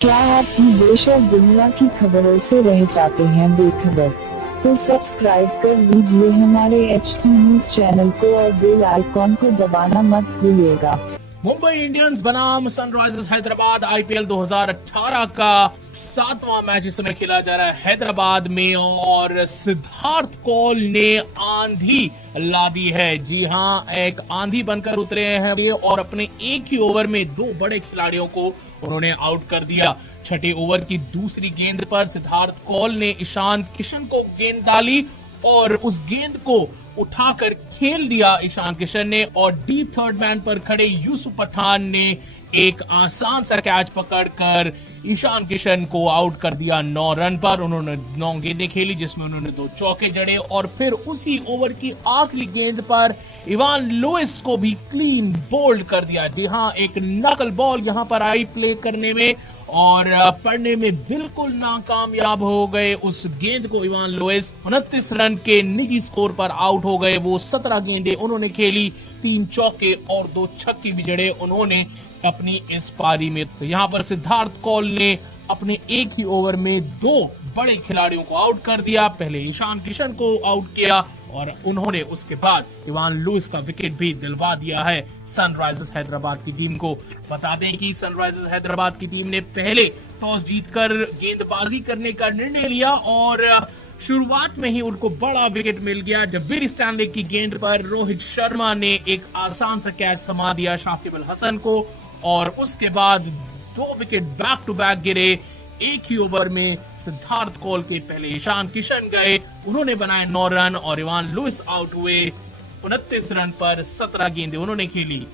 क्या आप भी देश और दुनिया की खबरों से रह जाते हैं बेखबर? तो सब्सक्राइब कर लीजिए हमारे HT न्यूज चैनल को और बेल आइकॉन को दबाना मत भूलिएगा। मुंबई इंडियंस बनाम सनराइजर्स हैदराबाद IPL 2018 का 7वां मैच इस समय खेला जा रहा है हैदराबाद में और सिद्धार्थ कौल ने आंधी ला दी है। जी हां, एक आंधी बनकर उतरे हैं और अपने एक ही ओवर में दो बड़े खिलाड़ियों को उन्होंने आउट कर दिया। छठे ओवर की दूसरी गेंद पर सिद्धार्थ कौल ने ईशान किशन को गेंद डाली और उस गेंद को उठाकर खेल दिया ईशान किशन ने और डीप थर्ड मैन पर खड़े यूसुफ पठान ने एक आसान सा कैच पकड़कर ईशान किशन को आउट कर दिया 9 रन पर। उन्होंने 9 गेंदें खेली जिसमें उन्होंने 2 चौके जड़े और फिर उसी ओवर की आखिरी गेंद पर इवान लुइस को भी क्लीन बोल्ड कर दिया। जी हां, एक नकल बॉल यहां पर आई प्ले करने में और पढ़ने में बिल्कुल नाकामयाब हो गए। उस गेंद को इवान लुइस 29 रन के निजी स्कोर पर आउट हो गए। वो 17 गेंदें उन्होंने खेली, 3 चौके और 2 छक्के भी जड़े उन्होंने अपनी इस पारी में। तो यहाँ पर सिद्धार्थ कौल ने अपने एक ही ओवर में 2 बड़े खिलाड़ियों को आउट कर दिया। पहले ईशान किशन को आउट किया और उन्होंने उसके बाद इवान लुइस का विकेट भी दिलवा दिया है सनराइजर्स हैदराबाद की टीम को। बता दें कि सनराइजर्स हैदराबाद की टीम ने पहले टॉस जीतकर गेंदबाजी करने का निर्णय लिया और शुरुआत में ही उनको बड़ा विकेट मिल गया जब बिल स्टैनले की गेंद पर रोहित शर्मा ने एक आसान सा कैच थमा दिया शाकिब अल हसन को और उसके बाद 2 विकेट बैक टू बैक गिरे। एक ही ओवर में सिद्धार्थ कौल के पहले ईशान किशन गए, उन्होंने बनाए 9 रन और इवान लुइस आउट हुए 29 रन पर 17 गेंदें उन्होंने खेली।